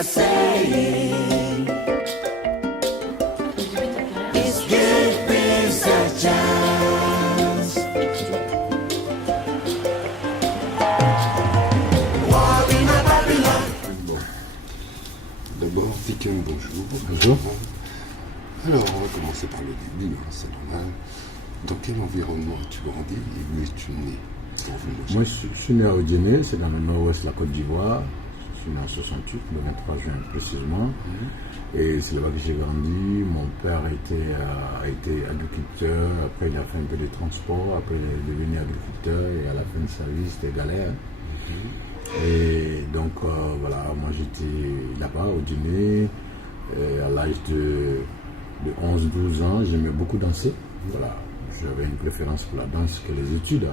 are saying is give peace a chance. War in a Babylon. Bon. D'abord, Tiken, bonjour. Bonjour. Alors, on va commencer par le début, hein, c'est normal. Dans quel environnement as-tu grandi et où es-tu né? Moi, je suis né à Odiéné, c'est dans le nord-ouest de la Côte d'Ivoire. Je suis né en 68, le 23 juin précisément. Et c'est là-bas que j'ai grandi. Mon père a été agriculteur, après il a fait un peu de transport, après il est devenu agriculteur et à la fin de sa vie c'était galère. Et donc voilà, moi j'étais là-bas au dîner. À l'âge de 11-12 ans, j'aimais beaucoup danser. Voilà, j'avais une préférence pour la danse que les études.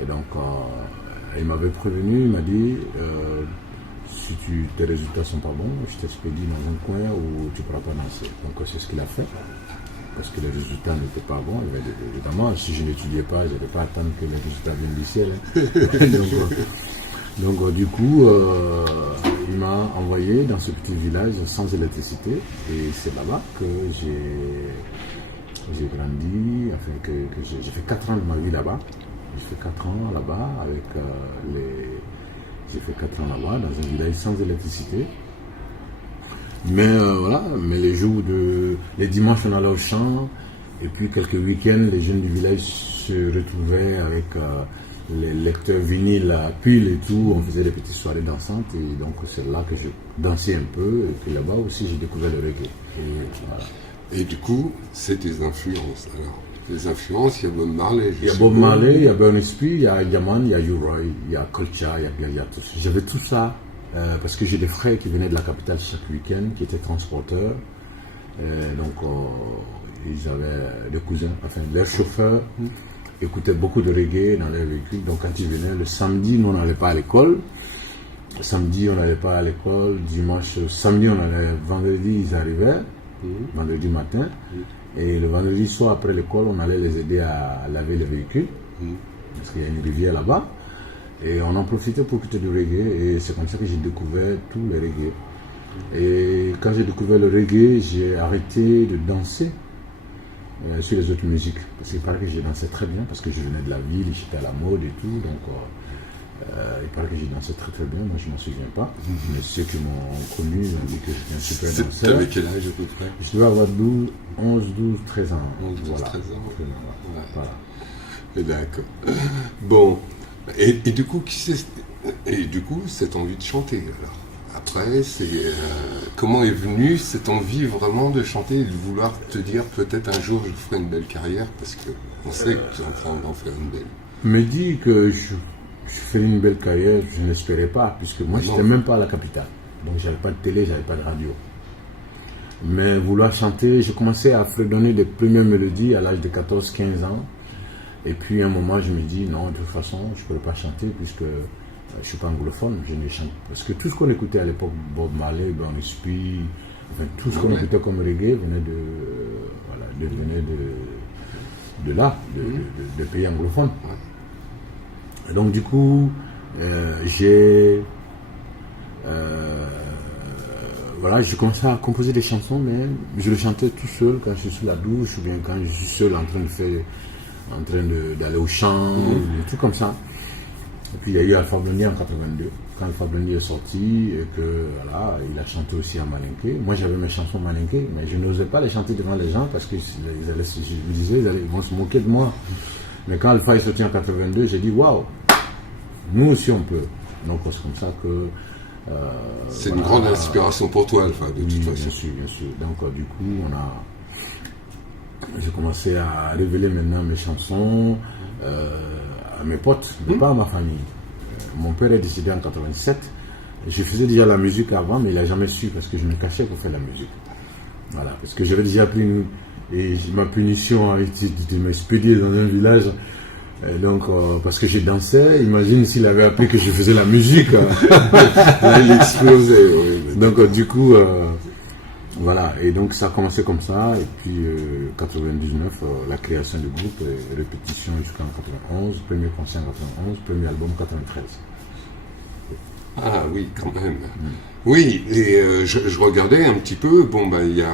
Et donc il m'avait prévenu, il m'a dit si tes résultats sont pas bons, je t'expédie dans un coin où tu ne pourras pas danser. Donc c'est ce qu'il a fait. Parce que les résultats n'étaient pas bons. Évidemment, si je n'étudiais pas, je n'allais pas attendre que les résultats viennent du ciel. Donc du coup, il m'a envoyé dans ce petit village sans électricité. Et c'est là-bas que j'ai grandi, enfin que j'ai fait 4 ans de ma vie là-bas. J'ai fait 4 ans là-bas avec J'ai fait 4 ans là-bas dans un village sans électricité. Mais voilà, mais les dimanches on allait au champ et puis quelques week-ends les jeunes du village se retrouvaient avec les lecteurs vinyles à pile et tout, on faisait des petites soirées dansantes et donc c'est là que je dansais un peu et puis là-bas aussi j'ai découvert le reggae. Voilà. Et du coup, c'est tes influences alors. Les influences, il y a Bob Marley. Il y a Bob Marley, il y a Burning Spear, il y a Yaman, il y a U-Roy, il y a Culture, il y a tout ça. J'avais tout ça parce que j'ai des frères qui venaient de la capitale chaque week-end, qui étaient transporteurs. Donc ils avaient des cousins, enfin leurs chauffeurs écoutaient beaucoup de reggae dans leurs véhicules. Donc quand ils venaient, le samedi, nous on n'allait pas à l'école. Le samedi, on n'allait pas à l'école. Dimanche, samedi, on allait. Vendredi, ils arrivaient. Vendredi matin. Et le vendredi soir après l'école, on allait les aider à laver les véhicules, parce qu'il y a une rivière là-bas. Et on en profitait pour écouter du reggae. Et c'est comme ça que j'ai découvert tout le reggae. Et quand j'ai découvert le reggae, j'ai arrêté de danser sur les autres musiques. Parce qu'il paraît que j'ai dansé très bien, parce que je venais de la ville, j'étais à la mode et tout. Donc il paraît que j'ai dansé très très bien, moi je ne m'en souviens pas. Mais ceux qui m'ont connu m'ont dit que j'étais un super danseur. Tu avais quel âge à peu près? Je devais avoir 11, 12, 13 ans. 11, 12, voilà. 13 ans. Ouais. Voilà. D'accord. Bon, et du coup, cette envie de chanter alors? Après, comment est venue cette envie vraiment de chanter et de vouloir te dire peut-être un jour je ferai une belle carrière, parce qu'on sait que tu es en train d'en faire une belle. Me dit que je ferais une belle carrière, je n'espérais pas, puisque moi je n'étais même pas à la capitale. Donc j'avais pas de télé, j'avais pas de radio. Mais vouloir chanter, j'ai commencé à fredonner des premières mélodies à l'âge de 14-15 ans. Et puis à un moment, je me dis non, de toute façon, je ne pourrais pas chanter puisque je ne suis pas anglophone, je ne chante. Parce que tout ce qu'on écoutait à l'époque, Bob Marley, Burning Spear, enfin, tout ce qu'on écoutait comme reggae venait de là, de pays anglophones. Et donc du coup, j'ai commencé à composer des chansons, mais je le chantais tout seul quand je suis sous la douche ou bien quand je suis seul en train d'aller au champ, des trucs comme ça. Et puis il y a eu Alpha Blondy en 82, quand Alpha Blondy est sorti et que voilà, il a chanté aussi à Malinké. Moi j'avais mes chansons Malinké, mais je n'osais pas les chanter devant les gens parce que je me disais ils vont se moquer de moi. Mais quand Alpha est sorti en 82, j'ai dit waouh, nous aussi on peut. Donc c'est comme ça que c'est une grande inspiration pour toi, Alpha, de toute façon. Bien sûr. Donc du coup j'ai commencé à révéler maintenant mes chansons à mes potes, mais pas à ma famille. Mon père est décédé en 87. Je faisais déjà la musique avant, mais il n'a jamais su parce que je me cachais pour faire la musique. Voilà, parce que j'avais déjà pris ma punition a été de m'expédier dans un village. Donc, parce que j'ai dansé, imagine s'il avait appris que je faisais la musique. Là, il explosait. Donc, du coup, voilà. Et donc, ça a commencé comme ça. Et puis, 99, la création du groupe, répétition jusqu'en 91, premier concert en 91, premier album 93. Ah oui, quand même. Oui, et je regardais un petit peu. Bon, bah, il y a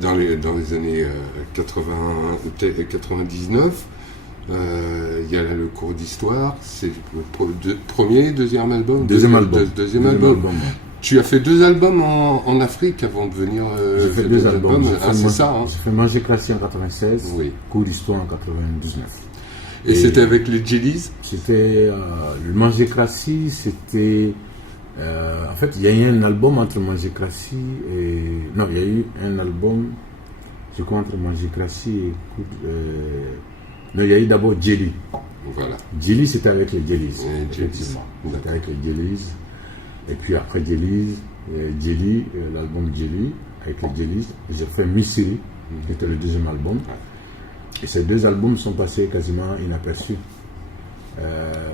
dans les années 80, peut-être 99, il y a là le cours d'histoire. C'est le premier, deuxième album. Deuxième album. Deuxième album. Tu as fait 2 albums en Afrique avant de venir. J'ai fait 2 albums. Ah, c'est ça. Hein. J'ai fait Manger Classique en 96, Oui. Cours d'histoire en 99. Et c'était avec les Jellies. C'était le Manger Classique, c'était en fait il y a eu un album entre Manger Classique et non, il y a eu un album je crois entre Manger Classique et non, il y a eu d'abord Jelly. Voilà. Jelly, c'était avec les Jellies. Et Effectivement. Jellies. C'était avec les Jellies. Et puis après Jellies, Jelly, l'album Jelly, avec les Jellies. J'ai fait Mystery, qui était le deuxième album. Et ces 2 albums sont passés quasiment inaperçus.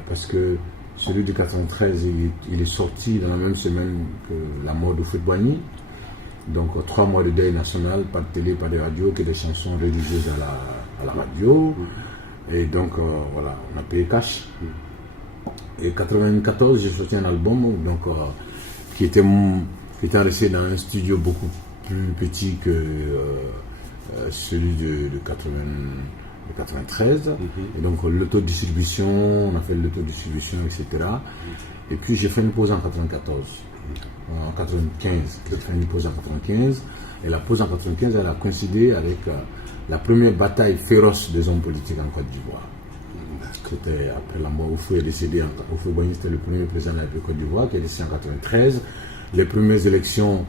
Parce que celui de 93, il est sorti dans la même semaine que la mort de Fouet-Boigny. Donc 3 mois de deuil national, pas de télé, pas de radio, que des chansons religieuses à la radio. Et donc voilà, on a payé cash. Et 94, j'ai sorti un album donc, qui était resté dans un studio beaucoup plus petit que celui de 93. Et donc l'autodistribution, on a fait l'autodistribution, etc. Et puis j'ai fait une pause en 94. En 95, j'ai fait une pause en 95. Et la pause en 95, elle a coïncidé avec la première bataille féroce des hommes politiques en Côte d'Ivoire. C'était après la mort. Oufou est décédé. Houphouët-Boigny, c'était le premier président de la République de Côte d'Ivoire qui est décédé en 93. Les premières élections,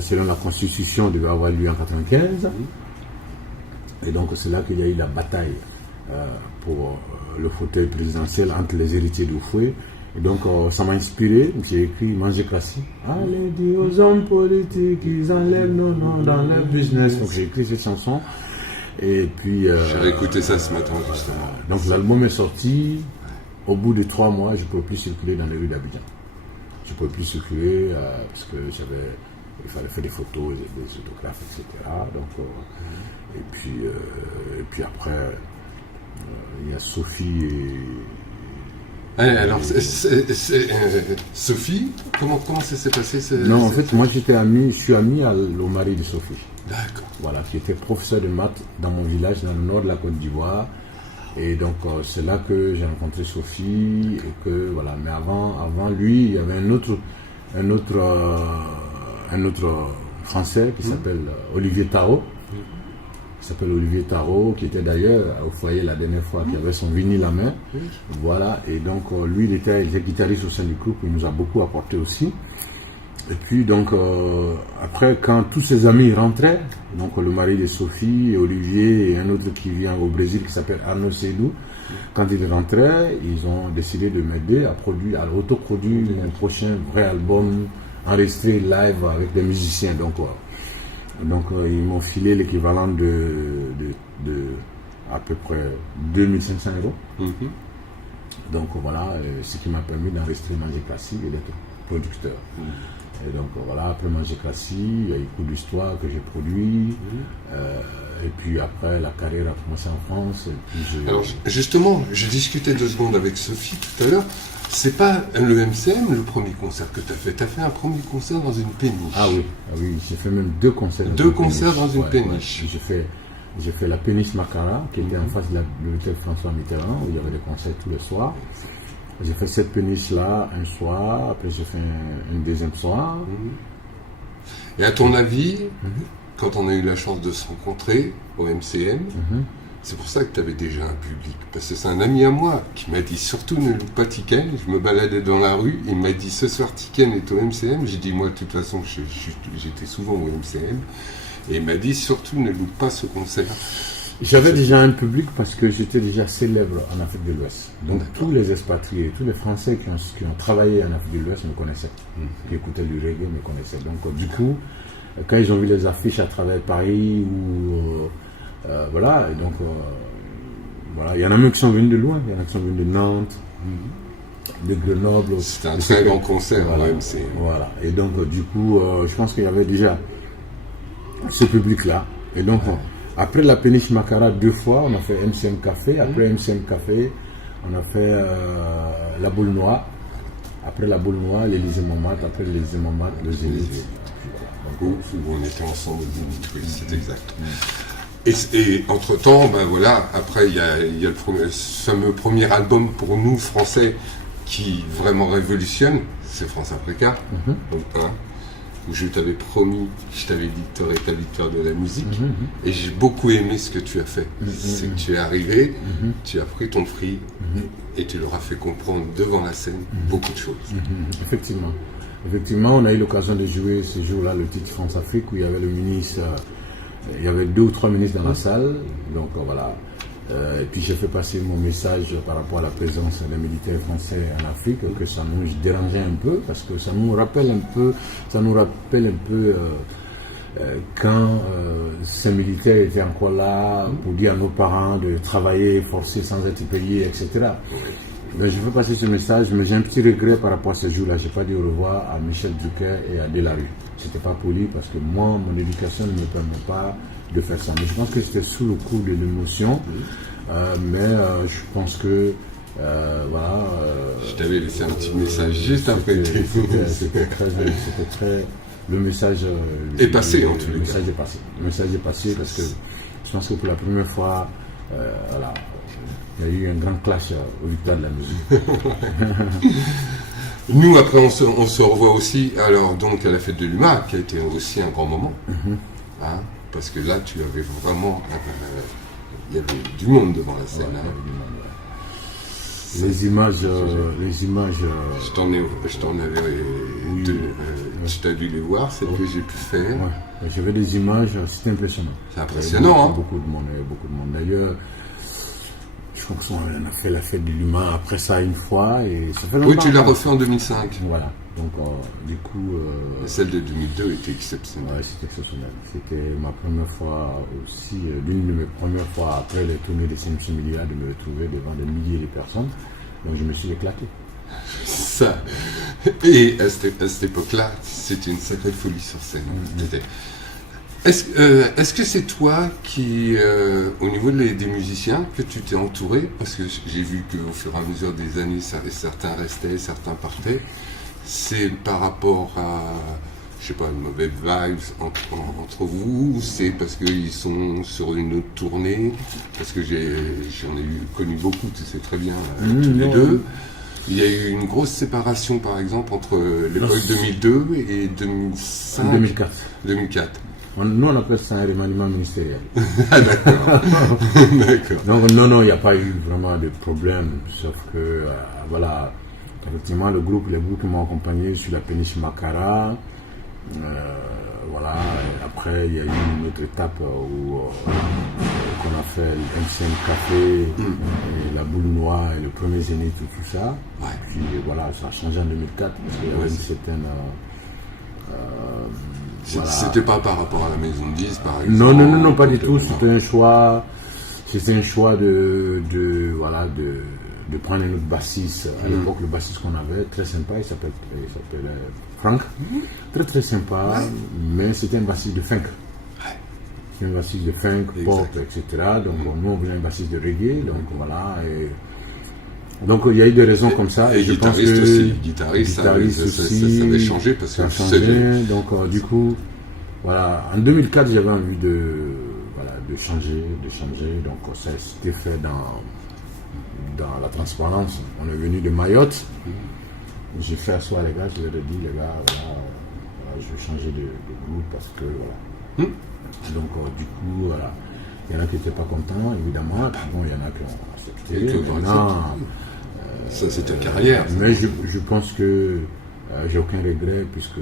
selon la Constitution, devaient avoir lieu en 95. Et donc c'est là qu'il y a eu la bataille pour le fauteuil présidentiel entre les héritiers d'Houphouët. Et donc ça m'a inspiré. J'ai écrit Manger Classique. Allez dire aux hommes politiques, ils enlèvent nos noms dans leur business. Donc j'ai écrit cette chanson. Et puis. J'ai écouté ça ce matin justement. Donc l'album est sorti. Au bout de 3 mois, je ne pouvais plus circuler dans les rues d'Abidjan. Je ne pouvais plus circuler parce que il fallait faire des photos, des autographes, etc. Donc, et puis après, il y a Sophie Alors, Sophie, comment ça s'est passé Non, en fait, moi je suis ami au mari de Sophie. D'accord. Voilà, qui était professeur de maths dans mon village, dans le nord de la Côte d'Ivoire. Et donc, c'est là que j'ai rencontré Sophie. Et que, voilà. Mais avant lui, il y avait un autre Français qui s'appelle Olivier Tarot. Qui était d'ailleurs au foyer la dernière fois, qui avait son vinyle à main. Voilà. Et donc, lui, il était guitariste au sein du groupe. Il nous a beaucoup apporté aussi. Et puis donc après quand tous ses amis rentraient, donc le mari de Sophie et Olivier et un autre qui vient au Brésil qui s'appelle Arnaud Seydou, quand ils rentraient, ils ont décidé de m'aider à autoproduire mon prochain vrai album enregistré live avec des musiciens. Donc ils m'ont filé l'équivalent de à peu près 2500 €. Donc voilà, ce qui m'a permis d'enregistrer Manger Classique et d'être producteur. Et donc voilà, après Manger Classique, il y a eu Coup d'Histoire que j'ai produit. Et puis après, la carrière a commencé en France. Et puis Alors justement, je discutais 2 secondes avec Sophie tout à l'heure. C'est pas le MCM le premier concert que tu as fait. Tu as fait un premier concert dans une péniche. Ah oui, j'ai fait même 2 concerts. Deux concerts dans une péniche. Ouais. J'ai fait la péniche Makara, qui était en face de l'hôtel François Mitterrand, où il y avait des concerts tous les soirs. J'ai fait cette péniche-là un soir, après j'ai fait un deuxième soir. Et à ton avis, quand on a eu la chance de se rencontrer au MCM, c'est pour ça que tu avais déjà un public. Parce que c'est un ami à moi qui m'a dit surtout ne loupe pas Tiken. Je me baladais dans la rue, il m'a dit ce soir Tiken est au MCM. J'ai dit moi de toute façon j'étais souvent au MCM. Et il m'a dit surtout ne loupe pas ce concert. J'avais déjà un public parce que j'étais déjà célèbre en Afrique de l'Ouest. Donc tous les expatriés, tous les Français qui ont travaillé en Afrique de l'Ouest me connaissaient. Qui écoutaient du reggae me connaissaient. Donc du coup, quand ils ont vu les affiches à travers Paris, voilà, et donc voilà, il y en a même qui sont venus de loin, il y en a qui sont venus de Nantes, de Grenoble. C'était un très grand concert, voilà, même. Voilà, et donc du coup, je pense qu'il y avait déjà ce public-là. Et donc, après la péniche Makara 2 fois, on a fait MCM Café. Après MCM Café, on a fait La Boule Noire Après la boule noire, l'Élysée Montmartre, après l'Élysée Montmartre, le Zénith. Où on était ensemble, oui, c'est exact. Et entre-temps, ben voilà, après il y a ce fameux premier album pour nous, Français, qui vraiment révolutionne, c'est France Africa, donc, hein, où je t'avais promis, je t'avais dit que tu aurais été victoire de la musique, et j'ai beaucoup aimé ce que tu as fait. C'est que tu es arrivé, tu as pris ton prix, et tu leur as fait comprendre devant la scène beaucoup de choses. Effectivement. Effectivement, on a eu l'occasion de jouer ce jour-là le titre France-Afrique, où il y avait le ministre, il y avait 2 ou 3 ministres dans la salle, donc voilà. Et puis j'ai fait passer mon message par rapport à la présence des militaires français en Afrique, que ça nous dérangeait un peu, parce que ça nous rappelle un peu quand ces militaires étaient encore là pour dire à nos parents de travailler, forcer sans être payés, etc. Mais je veux passer ce message, mais j'ai un petit regret par rapport à ce jour-là. Je n'ai pas dit au revoir à Michel Drucker et à Delarue. C'était pas poli parce que moi, mon éducation ne me permet pas de faire ça. Mais je pense que c'était sous le coup de l'émotion. Mais je pense que voilà. Je t'avais laissé un petit message juste après. C'était très. Le message est passé en tout cas. Le message est passé. Le message est passé parce que je pense que pour la première fois, voilà. Il y a eu un grand clash au Victoire de la musique. Nous, après, on se revoit aussi, alors, donc, à la fête de l'UMA, qui a été aussi un grand moment. Hein, parce que là, tu avais vraiment... il y avait du monde devant la scène. Ouais, hein. Les images... Je t'en avais... je t'ai dû les voir, celles que j'ai pu faire. Ouais. J'avais des images, c'était impressionnant. C'est impressionnant, hein. Beaucoup de monde. D'ailleurs... Je crois qu'on a fait la fête de l'humain après ça une fois et ça fait longtemps. Oui, tu l'as refait en 2005. Voilà. Donc, du coup... celle de 2002 était exceptionnelle. Ouais, c'était exceptionnel. C'était ma première fois aussi, l'une de mes premières fois après les tournées des Simsimilia, de me retrouver devant des milliers de personnes. Donc, je me suis éclaté. Ça. Et à cette époque-là, c'était une sacrée folie sur scène. Est-ce que c'est toi qui, au niveau des musiciens, que tu t'es entouré? Parce que j'ai vu qu'au fur et à mesure des années, certains restaient, certains partaient. C'est par rapport à, je sais pas, une mauvaise vibe entre vous, ou c'est parce qu'ils sont sur une autre tournée? Parce que j'en ai connu beaucoup, tu sais très bien, tous les deux. Il y a eu une grosse séparation, par exemple, entre l'époque 2002 et 2005. 2004. Nous, on appelle ça un remaniement ministériel. Ah, d'accord. D'accord. Donc, non, il n'y a pas eu vraiment de problème, sauf que, voilà, effectivement, les groupes qui m'ont accompagné sur la péniche Makara, voilà, après, il y a eu une autre étape où qu'on a fait le MCM Café, et la Boule Noire, et le premier Zénith, tout ça. Ouais. Et puis, voilà, ça a changé en 2004, parce qu'il y avait une certaine... Voilà. C'était pas par rapport à la maison de 10, par exemple? Non, pas du tout. C'était un choix de prendre un autre bassiste. À l'époque, le bassiste qu'on avait, très sympa, il s'appelait Franck. Très sympa, mais c'était un bassiste de funk. C'était un bassiste de funk, pop, etc. Donc, nous, on voulait un bassiste de reggae. Donc, voilà. Donc il y a eu des raisons comme ça. Et je pense que aussi. Guitariste ça avait changé parce que ça a changé. Donc du coup, voilà. En 2004, j'avais envie de changer. Donc ça s'était fait dans la transparence. On est venu de Mayotte. J'ai fait asseoir les gars. Je leur ai dit, les gars, voilà, je vais changer de groupe parce que voilà. Donc du coup, voilà. Il y en a qui n'étaient pas contents, évidemment. Puis bon, il y en a qui ont accepté. Ça, c'est ta carrière. Mais je pense que j'ai aucun regret, puisque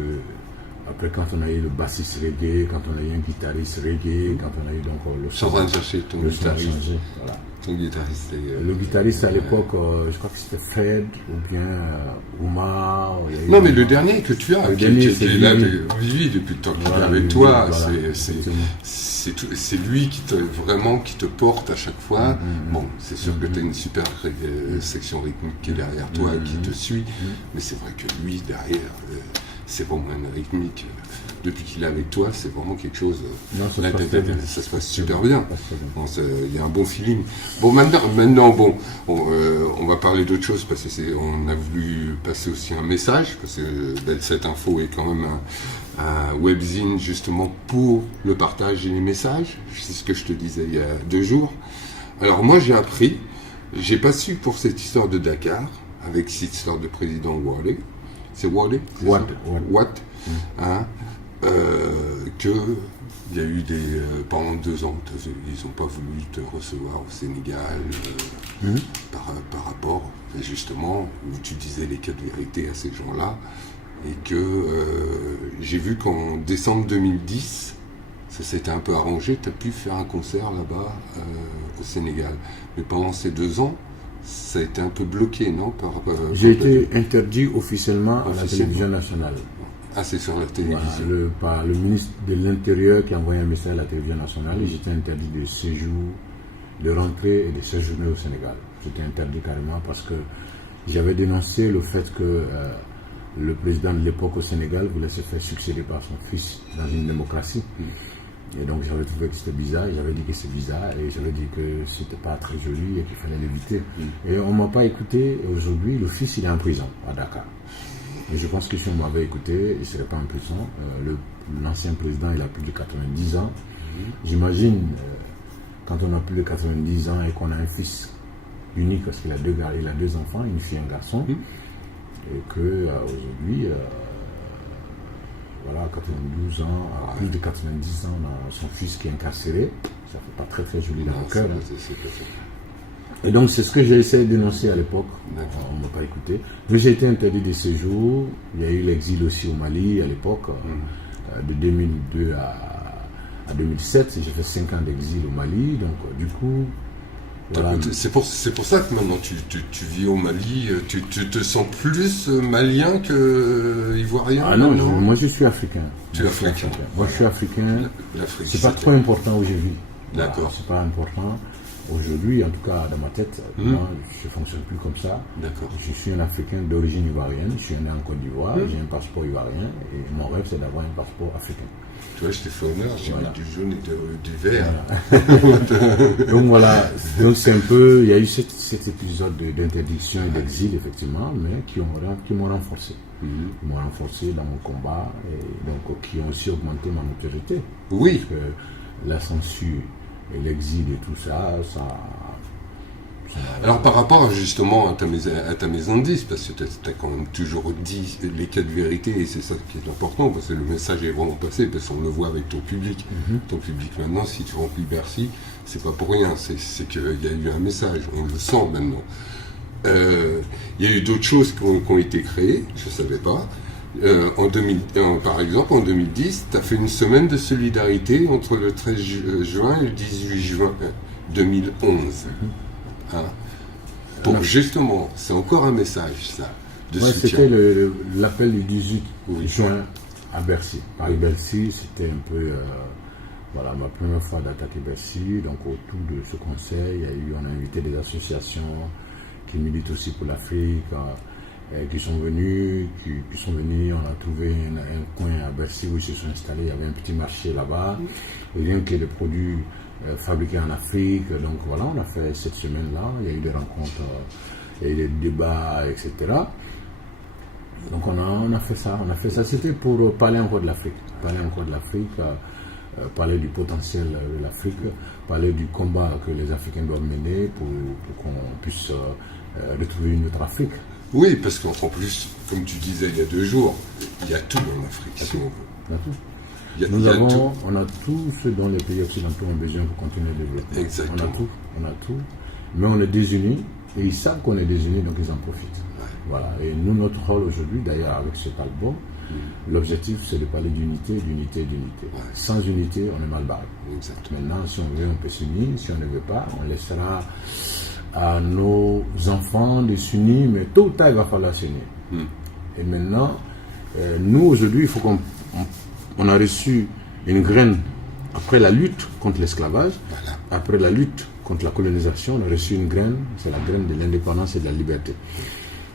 après, quand on a eu le bassiste reggae, quand on a eu un guitariste reggae, quand on a eu donc le son. Je suis en train de chercher ton guitariste. Voilà. Ton guitariste. Le guitariste à l'époque, je crois que c'était Fred ou bien Oumar. Non, mais le dernier que tu as, qui est là, oui, depuis le temps qu'il est avec toi, c'est lui qui te porte à chaque fois. Bon, c'est sûr que tu as une super section rythmique qui est derrière toi, qui te suit, mais c'est vrai que lui, derrière, c'est vraiment une rythmique. Depuis qu'il est avec toi, c'est vraiment quelque chose. Non, ça se Là, passe très bien. ça se passe super bien. Ça se passe très bien. Bon, il y a un bon feeling. Bon, maintenant, bon, on va parler d'autre chose parce que on a voulu passer aussi un message parce que cette info est quand même un webzine justement pour le partage et les messages. C'est ce que je te disais il y a 2 jours. Alors moi, j'ai appris, j'ai pas su pour cette histoire de Dakar avec cette histoire de président Wade. C'est Wade, c'est Wade, ça Wade. Wade, hein, que il y a eu pendant 2 ans, ils n'ont pas voulu te recevoir au Sénégal par rapport, justement, où tu disais les cas de vérité à ces gens-là, et que j'ai vu qu'en décembre 2010, ça s'était un peu arrangé, tu as pu faire un concert là-bas au Sénégal. Mais pendant ces 2 ans, ça a été un peu bloqué, non J'ai été interdit officiellement à la Officiellement. télévision nationale. Ah, c'est sur la télévision. Voilà, par le ministre de l'Intérieur qui a envoyé un message à la télévision nationale et j'étais interdit de séjour, de rentrer et de séjourner au Sénégal. J'étais interdit carrément parce que j'avais dénoncé le fait que le président de l'époque au Sénégal voulait se faire succéder par son fils dans une démocratie. Et donc j'avais trouvé que c'était bizarre, j'avais dit que c'est bizarre et j'avais dit que c'était pas très joli et qu'il fallait l'éviter. Et on m'a pas écouté et aujourd'hui le fils il est en prison à Dakar. Et je pense que si on m'avait écouté, il ne serait pas en prison. L'ancien président, il a plus de 90 ans. J'imagine, quand on a plus de 90 ans et qu'on a un fils unique, parce qu'il a 2 enfants, une fille et un garçon, et qu'aujourd'hui, voilà, 92 ans, à plus de 90 ans, on a son fils qui est incarcéré. Ça fait pas très très joli dans le cœur. Et donc c'est ce que j'ai essayé de dénoncer à l'époque. On ne m'a pas écouté. Mais j'ai été interdit de séjour. Il y a eu l'exil aussi au Mali à l'époque, de 2002 à 2007. J'ai fait 5 ans d'exil au Mali. Donc du coup, voilà. C'est pour ça que maintenant tu vis au Mali. Tu te sens plus malien que ivoirien? Ah non, moi je suis africain. Tu es africain. Moi je suis africain. L'Afrique. C'est pas trop important où je vis. D'accord. Voilà, c'est pas important. Aujourd'hui, en tout cas dans ma tête, moi, je ne fonctionne plus comme ça. D'accord. Je suis un Africain d'origine ivoirienne, je suis né en Côte d'Ivoire, j'ai un passeport ivoirien et mon rêve c'est d'avoir un passeport africain. Tu vois, je t'ai fait honneur, j'ai Voilà. mis du jaune et du vert. Voilà. Donc voilà, donc c'est un peu, il y a eu cet épisode d'interdiction et d'exil effectivement, mais qui m'ont renforcé. Ils m'ont renforcé dans mon combat et donc qui ont aussi augmenté ma notoriété. Oui. Parce que la censure et l'exil et tout ça, Alors par rapport justement à ta maison de disques, parce que tu as quand même toujours dit les cas de vérité et c'est ça qui est important, parce que le message est vraiment passé, parce qu'on le voit avec ton public. Ton public maintenant, si tu remplis Bercy, c'est pas pour rien, c'est qu'il y a eu un message, on le sent maintenant. Il y a eu d'autres choses qui ont été créées, je ne savais pas. Par exemple, en 2010, tu as fait une semaine de solidarité entre le 13 juin et le 18 juin 2011. Hein? Pour justement, c'est encore un message, ça, de soutien. C'était l'appel du 18 juin à Bercy. Paris-Bercy, c'était un peu voilà, ma première fois d'attaquer Bercy. Donc autour de ce conseil, on a invité des associations qui militent aussi pour l'Afrique, qui sont venus, on a trouvé un coin à Bercy où ils se sont installés, il y avait un petit marché là-bas, rien que des produits fabriqués en Afrique, donc voilà, on a fait cette semaine-là, il y a eu des rencontres, il y a eu des débats, etc. Donc on a fait ça, c'était pour parler encore de l'Afrique, parler du potentiel de l'Afrique, parler du combat que les Africains doivent mener pour qu'on puisse retrouver une autre Afrique. Oui, parce qu'en plus, comme tu disais il y a 2 jours, il y a tout en Afrique, si on veut. On a tout. On a tout ce dont les pays occidentaux ont besoin pour continuer à développer. Exactement. On a tout. Mais on est désunis et ils savent qu'on est désunis, donc ils en profitent. Ouais. Voilà. Et nous, notre rôle aujourd'hui, d'ailleurs, avec cet album, l'objectif, c'est de parler d'unité. Ouais. Sans unité, on est mal barré. Exactement. Maintenant, si on veut, on peut s'unir. Si on ne veut pas, on laissera à nos enfants de s'unir, mais tôt ou tard, il va falloir s'unir. Et maintenant, nous, aujourd'hui, il faut qu'on a reçu une graine après la lutte contre l'esclavage, Voilà. après la lutte contre la colonisation, on a reçu une graine, c'est la graine de l'indépendance et de la liberté.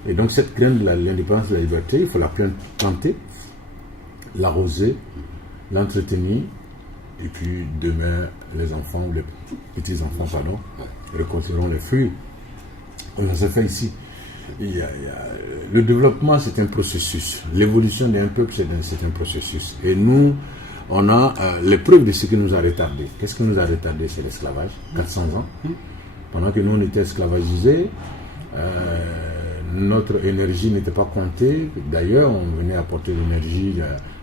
Et donc cette graine de l'indépendance et de la liberté, il faut la planter l'arroser, l'entretenir, et puis demain, les enfants, ou les petits-enfants, pardon, récolteront les fruits. On s'est fait ici. Le développement, c'est un processus. L'évolution d'un peuple, c'est un processus. Et nous, on a les preuves de ce qui nous a retardé. Qu'est-ce qui nous a retardé? C'est l'esclavage, 400 ans. Pendant que nous, on était esclavagisés, notre énergie n'était pas comptée. D'ailleurs, on venait apporter l'énergie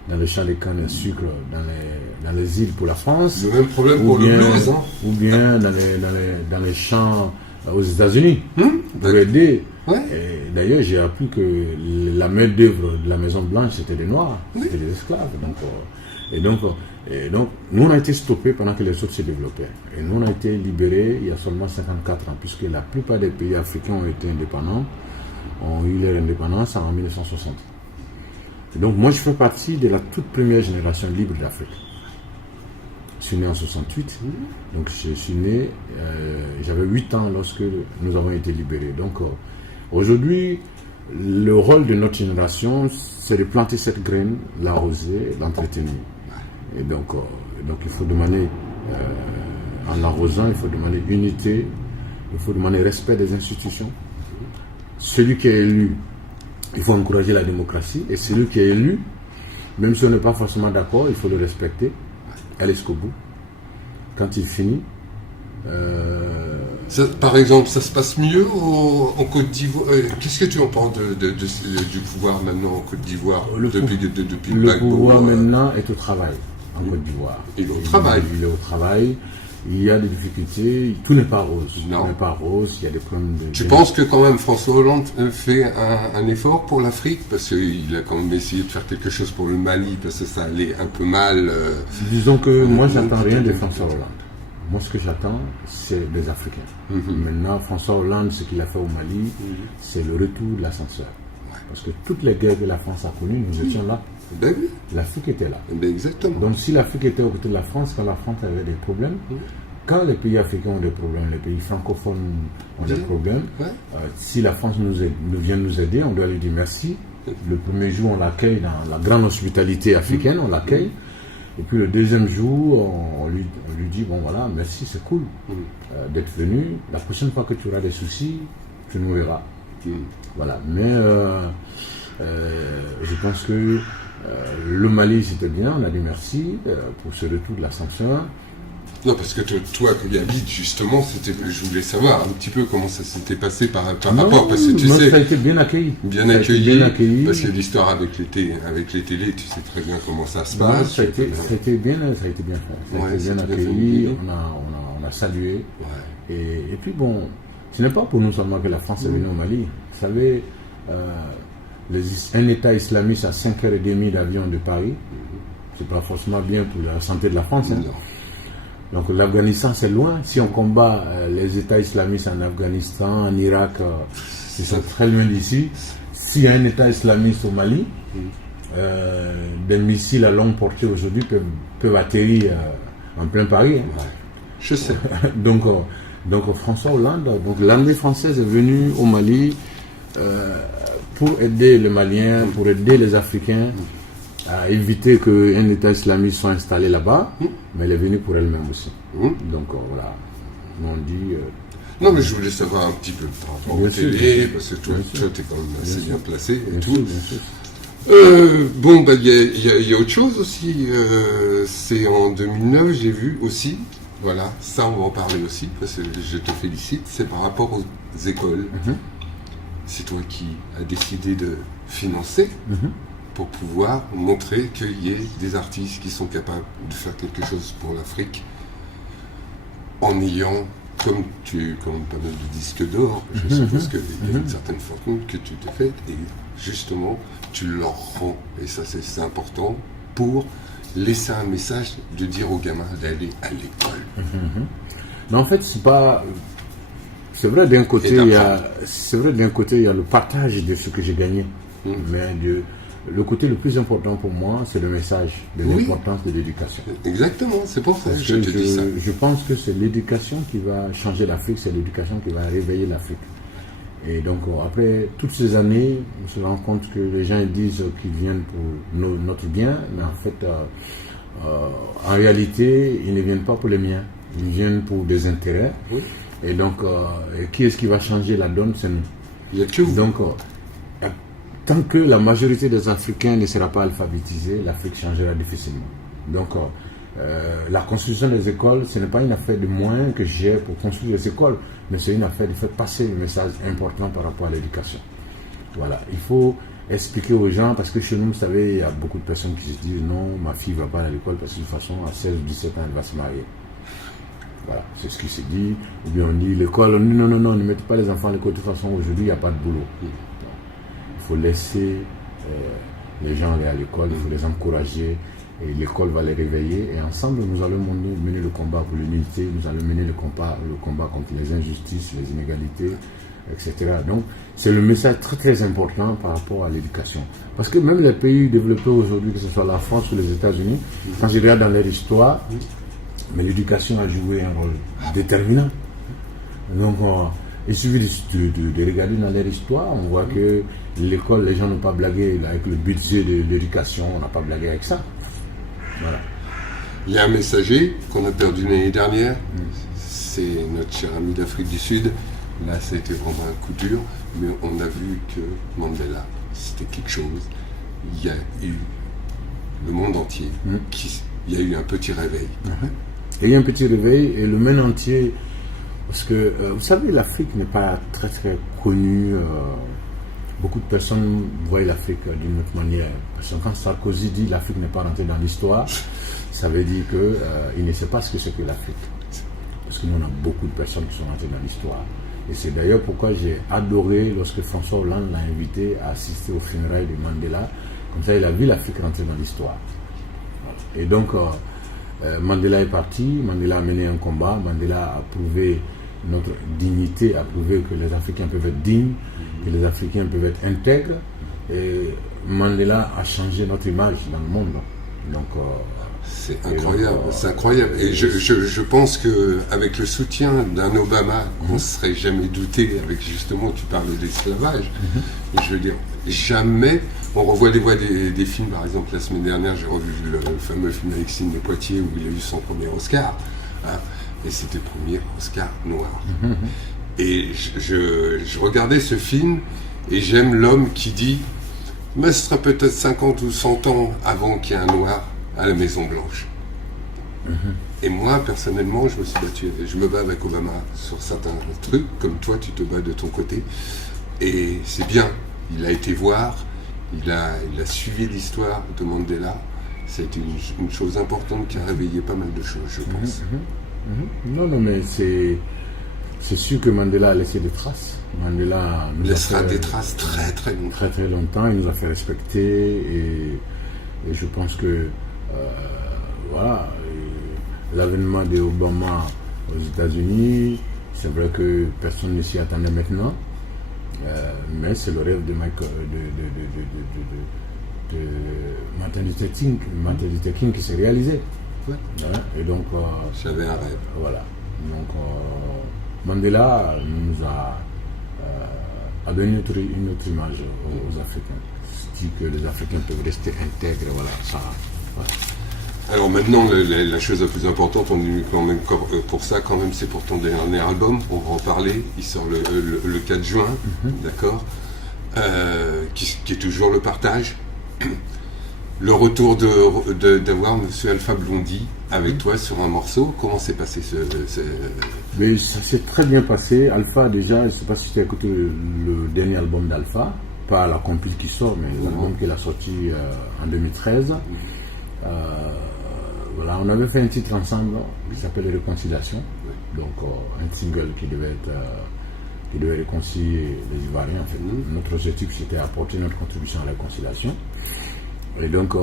dans les champs de canne à sucre, dans les îles pour la France. Le même problème pour le blues. Ou bien dans les champs aux États-Unis, pour aider. Ouais. D'ailleurs, j'ai appris que la main-d'œuvre de la Maison Blanche, c'était des Noirs, c'était des esclaves. Donc, nous, on a été stoppés pendant que les autres se développaient. Et nous, on a été libérés il y a seulement 54 ans, puisque la plupart des pays africains ont été indépendants, ont eu leur indépendance en 1960. Et donc, moi, je fais partie de la toute première génération libre d'Afrique. Je suis né en 68, donc je suis né, j'avais 8 ans lorsque nous avons été libérés. Donc, aujourd'hui, le rôle de notre génération, c'est de planter cette graine, l'arroser, l'entretenir. Et donc il faut demander, en arrosant, il faut demander unité, il faut demander respect des institutions. Celui qui est élu, il faut encourager la démocratie. Et celui qui est élu, même si on n'est pas forcément d'accord, il faut le respecter, aller jusqu'au bout. Quand il finit... par exemple, ça se passe mieux en Côte d'Ivoire. Qu'est-ce que tu en penses du pouvoir maintenant en Côte d'Ivoire depuis le Gbagbo, pouvoir maintenant est au travail en Côte d'Ivoire. Il est au travail. Il est au travail. Il y a des difficultés. Tout n'est pas rose. Non. Tout n'est pas rose. Il y a des problèmes de... Tu penses que quand même François Hollande fait un effort pour l'Afrique? Parce qu'il a quand même essayé de faire quelque chose pour le Mali, parce que ça allait un peu mal. Disons que moi, j'attends rien de François Hollande. Moi, ce que j'attends, c'est des Africains. Maintenant, François Hollande, ce qu'il a fait au Mali, c'est le retour de l'ascenseur. Parce que toutes les guerres que la France a connues, nous étions là. Ben oui. L'Afrique était là. Ben exactement. Donc, si l'Afrique était aux côtés de la France, quand la France avait des problèmes, quand les pays africains ont des problèmes, les pays francophones ont des problèmes, si la France vient nous aider, on doit lui dire merci. Le premier jour, on l'accueille dans la grande hospitalité africaine, on l'accueille. Et puis le deuxième jour, on lui dit, bon voilà, merci, c'est cool d'être venu. La prochaine fois que tu auras des soucis, tu nous verras. Voilà. Mais je pense que le Mali, c'était bien, on a dit merci pour ce retour de l'ascenseur. Non, parce que toi qui habites, justement, je voulais savoir un petit peu comment ça s'était passé par rapport, parce que tu sais... Ça a été bien accueilli. Bien accueilli, parce que l'histoire avec les télés, tu sais très bien comment ça se passe. Ça a été bien fait. Ça a été bien accueilli, on a salué. Ouais. Et puis bon, ce n'est pas pour nous seulement que la France est venue au Mali. Vous savez, un État islamiste à 5h30 d'avion de Paris, c'est pas forcément bien pour la santé de la France. Hein. Donc l'Afghanistan, c'est loin. Si on combat les États islamistes en Afghanistan, en Irak, ils sont très loin d'ici. S'il y a un État islamiste au Mali, des missiles à longue portée aujourd'hui peuvent atterrir en plein Paris. Hein. Je sais. donc François Hollande, donc l'armée française est venue au Mali pour aider les Maliens, pour aider les Africains à éviter qu'un État islamiste soit installé là-bas, mais elle est venue pour elle-même aussi. Donc voilà, on dit... non, mais je voulais savoir un petit peu par rapport aux télé, parce que toi tu es quand même assez bien placé et tout. Bon, bah, il y a autre chose aussi. C'est en 2009, j'ai vu aussi, voilà, ça on va en parler aussi, parce que je te félicite, c'est par rapport aux écoles. C'est toi qui as décidé de financer pour pouvoir montrer qu'il y ait des artistes qui sont capables de faire quelque chose pour l'Afrique en ayant, comme tu as pas mal de disques d'or, je suppose qu'il y a une certaine fortune que tu t'es faite et justement tu leur rends, et ça c'est important, pour laisser un message de dire aux gamins d'aller à l'école. Mais en fait, c'est pas... C'est vrai d'un côté, il y a le partage de ce que j'ai gagné, mais le côté le plus important pour moi, c'est le message de l'importance de l'éducation. Exactement, c'est pour ça que je te dis ça. Je pense que c'est l'éducation qui va changer l'Afrique, c'est l'éducation qui va réveiller l'Afrique. Et donc, après toutes ces années, on se rend compte que les gens disent qu'ils viennent pour notre bien, mais en fait, en réalité, ils ne viennent pas pour les miens. Ils viennent pour des intérêts. Oui. Et donc, qui est-ce qui va changer la donne? C'est nous. Il n'y a que vous. Donc, tant que la majorité des Africains ne sera pas alphabétisée, l'Afrique changera difficilement. Donc, la construction des écoles, ce n'est pas une affaire de moyens que j'ai pour construire les écoles, mais c'est une affaire de faire passer le message important par rapport à l'éducation. Voilà, il faut expliquer aux gens, parce que chez nous, vous savez, il y a beaucoup de personnes qui se disent non, ma fille ne va pas à l'école parce que de toute façon, à 16 ou 17 ans, elle va se marier. Voilà, c'est ce qui se dit. Ou bien on dit l'école, on dit non, ne mettez pas les enfants à l'école, de toute façon, aujourd'hui, il n'y a pas de boulot. Il faut laisser les gens aller à l'école, il faut les encourager, et l'école va les réveiller, et ensemble, nous allons mener le combat pour l'unité, nous allons mener le combat contre les injustices, les inégalités, etc. Donc, c'est le message très très important par rapport à l'éducation. Parce que même les pays développés aujourd'hui, que ce soit la France ou les États-Unis, quand je regarde dans leur histoire, mais l'éducation a joué un rôle déterminant. Donc, il suffit de regarder dans leur histoire, on voit que l'école, les gens n'ont pas blagué avec le budget de l'éducation, on n'a pas blagué avec ça. Voilà. Il y a un messager qu'on a perdu l'année dernière, c'est notre cher ami d'Afrique du Sud. Là, ça a été vraiment un coup dur, mais on a vu que Mandela, c'était quelque chose. Il y a eu le monde entier, il y a eu un petit réveil. Il y a eu un petit réveil, et le monde entier, parce que, vous savez, l'Afrique n'est pas très très connue. Beaucoup de personnes voient l'Afrique d'une autre manière. Parce que quand Sarkozy dit l'Afrique n'est pas rentrée dans l'histoire, ça veut dire qu'il ne sait pas ce que c'est que l'Afrique. Parce que nous, on a beaucoup de personnes qui sont rentrées dans l'histoire. Et c'est d'ailleurs pourquoi j'ai adoré lorsque François Hollande l'a invité à assister aux funérailles de Mandela. Comme ça, il a vu l'Afrique rentrer dans l'histoire. Voilà. Et donc, Mandela est parti, Mandela a mené un combat, Mandela a prouvé notre dignité, a prouvé que les Africains peuvent être dignes, que les Africains peuvent être intègres. Et Mandela a changé notre image dans le monde. Donc, c'est incroyable, c'est incroyable. Et je pense qu'avec le soutien d'un Obama, qu'on ne serait jamais douté, avec justement, tu parles d'esclavage, et je veux dire, jamais, on revoit des films, par exemple, la semaine dernière, j'ai revu le fameux film avec Sidney Poitier où il a eu son premier Oscar, hein, et c'était le premier Oscar noir. Et je regardais ce film, et j'aime l'homme qui dit, mais ce sera peut-être 50 ou 100 ans avant qu'il y ait un noir à la Maison Blanche. Et moi, personnellement, je me bats avec Obama sur certains trucs, comme toi, tu te bats de ton côté. Et c'est bien, il a été voir, il a suivi l'histoire de Mandela. C'était une chose importante qui a réveillé pas mal de choses, je pense. Non, mais c'est sûr que Mandela a laissé des traces. Mandela laissera des traces très très longtemps. Très très longtemps, il nous a fait respecter, et je pense que voilà, l'avènement d'Obama aux États-Unis, c'est vrai que personne ne s'y attendait maintenant, mais c'est le rêve de Martin Luther King qui s'est réalisé. Ouais. Hein, et donc, j'avais un rêve. Voilà. Donc, Mandela nous a donné une autre image aux Africains. C'est que les Africains peuvent rester intègres, voilà, ça. Voilà. Alors maintenant, la chose la plus importante, on est quand même pour ça, quand même, c'est pour ton dernier album, on va en parler, il sort le 4 juin, d'accord, qui est toujours le partage. Le retour d'avoir M. Alpha Blondy avec toi sur un morceau, comment s'est passé Mais ça s'est très bien passé. Alpha, déjà, je ne sais pas si tu as écouté le dernier album d'Alpha, pas la compil qui sort, mais l'album qu'il a sorti en 2013. Voilà, on avait fait un titre ensemble qui s'appelle Réconciliation, donc un single qui devait réconcilier les Ivoiriens. En fait. Notre objectif, c'était apporter notre contribution à la réconciliation. Et donc,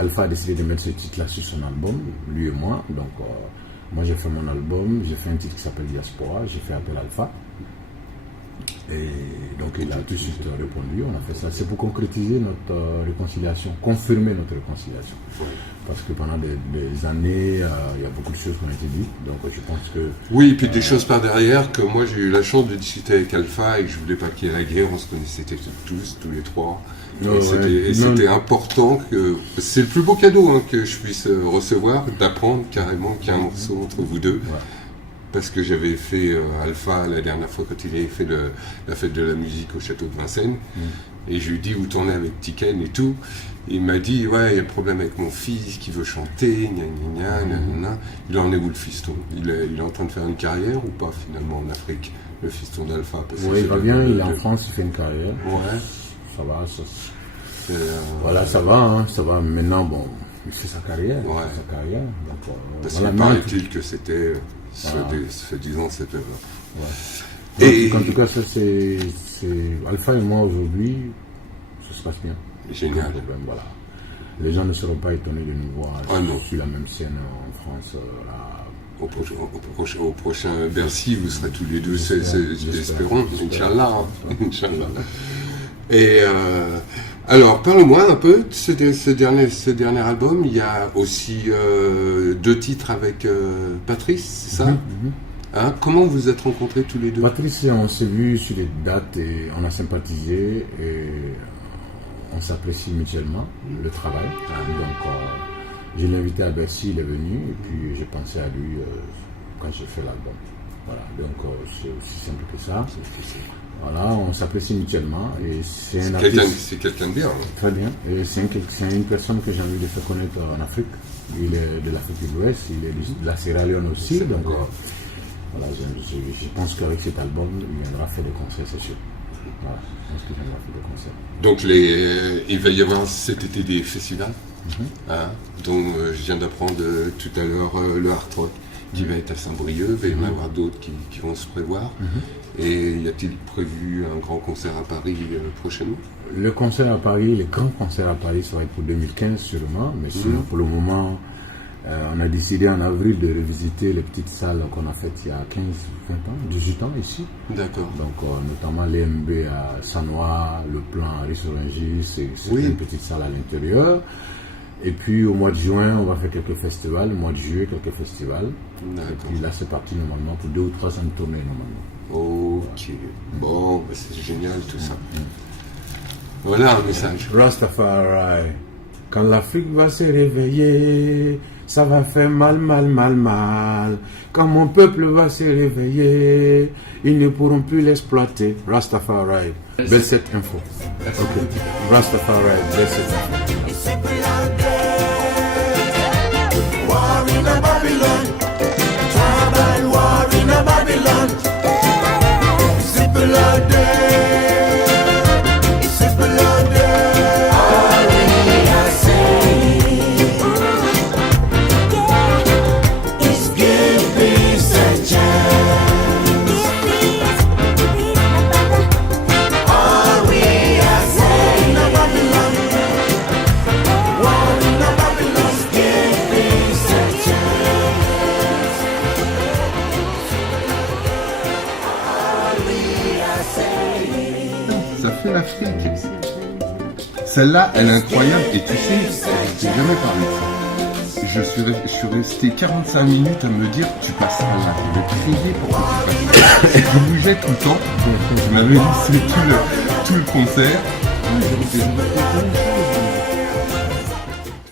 Alpha a décidé de mettre ce titre-là sur son album, lui et moi. Donc, moi, j'ai fait mon album, j'ai fait un titre qui s'appelle Diaspora, j'ai fait appel à Alpha. Et donc il a tout de suite répondu, on a fait ça. C'est pour concrétiser notre réconciliation, confirmer notre réconciliation. Parce que pendant des années, il y a beaucoup de choses qui ont été dites. Donc je pense que... Oui, et puis des choses par derrière, que moi j'ai eu la chance de discuter avec Alpha et que je voulais pas qu'il y ait la guerre, on se connaissait tous les trois. Et c'était important que... C'est le plus beau cadeau que je puisse recevoir, d'apprendre carrément qu'il y a un morceau entre vous deux. Ouais. Parce que j'avais fait Alpha la dernière fois quand il avait fait la fête de la musique au château de Vincennes. Et je lui ai dit où tourner avec Tiken et tout. Et il m'a dit, ouais, il y a un problème avec mon fils qui veut chanter, gna gna gna, gna, gna. Il en est où le fiston? Il est en train de faire une carrière ou pas finalement en Afrique, le fiston d'Alpha? Oui, il va bien, il est en France, il fait une carrière. Ouais. Ça va, voilà, ça va, ça va. Maintenant, bon, il fait sa carrière. Ouais. Il fait sa carrière. Donc, Parce voilà, qu'il paraît-il que c'était, disons, cette œuvre. Ouais. Et Donc, en tout cas, ça c'est Alpha et moi aujourd'hui, ça se passe bien. Génial. Aucun problème, voilà. Les gens ne seront pas étonnés de nous voir sur la même scène en France. Au prochain Bercy, vous serez tous les deux, espérons, Inch'Allah. Inch'Allah. Et alors, parle-moi un peu de ce dernier album. Il y a aussi 2 titres avec Patrice, c'est ça? Hein, comment vous vous êtes rencontrés tous les deux? Patrice, on s'est vus sur les dates et on a sympathisé et on s'apprécie mutuellement, le travail. Donc, je l'ai invité à Bercy, il est venu et puis j'ai pensé à lui quand j'ai fait l'album. Voilà, donc c'est aussi simple que ça. Voilà, on s'apprécie mutuellement et c'est un artiste. C'est quelqu'un de bien. Très bien. Et c'est une personne que j'ai envie de faire connaître en Afrique. Il est de l'Afrique de l'Ouest, il est de la Sierra Leone aussi. Donc voilà, je pense qu'avec cet album, il viendra faire des concerts, c'est sûr. Voilà, je pense qu'il viendra faire des concerts. Donc il va y avoir cet été des festivals, dont je viens d'apprendre tout à l'heure le Hard Rock qui va être à Saint-Brieuc, il va y en avoir d'autres qui vont se prévoir. Et y a-t-il prévu un grand concert à Paris prochainement? Le concert à Paris, les grands concerts à Paris, ça va être pour 2015 sûrement, mais sinon pour le moment, on a décidé en avril de revisiter les petites salles qu'on a faites il y a 15, 20 ans, 18 ans ici. D'accord. Donc notamment l'EMB à Sanois, le plan à Rissorangis, c'est une petite salle à l'intérieur. Et puis au mois de juin, on va faire quelques festivals, au mois de juillet, quelques festivals. D'accord. Et puis là, c'est parti normalement pour 2 ou 3 ans de tournée normalement. Ok. Bon, c'est génial tout ça. Voilà un message. Rastafari, quand l'Afrique va se réveiller, ça va faire mal, mal, mal, mal. Quand mon peuple va se réveiller, ils ne pourront plus l'exploiter. Rastafari, B7 Info. Ok. Rastafari, B7 Info. War in a Babylon, tribal war in a Babylon. Simple a day, simple a day. All we are saying is give peace a chance. All we are saying in a Babylon, war in a Babylon, give peace a chance. All we are saying. Ça fait l'Afrique. Celle-là, elle est incroyable et tu sais, je t'ai jamais parlé de ça. Je suis resté 45 minutes à me dire, tu passes à là, je criais pour que tu passes. Je bougeais tout le temps, je m'avais laissé tout le concert.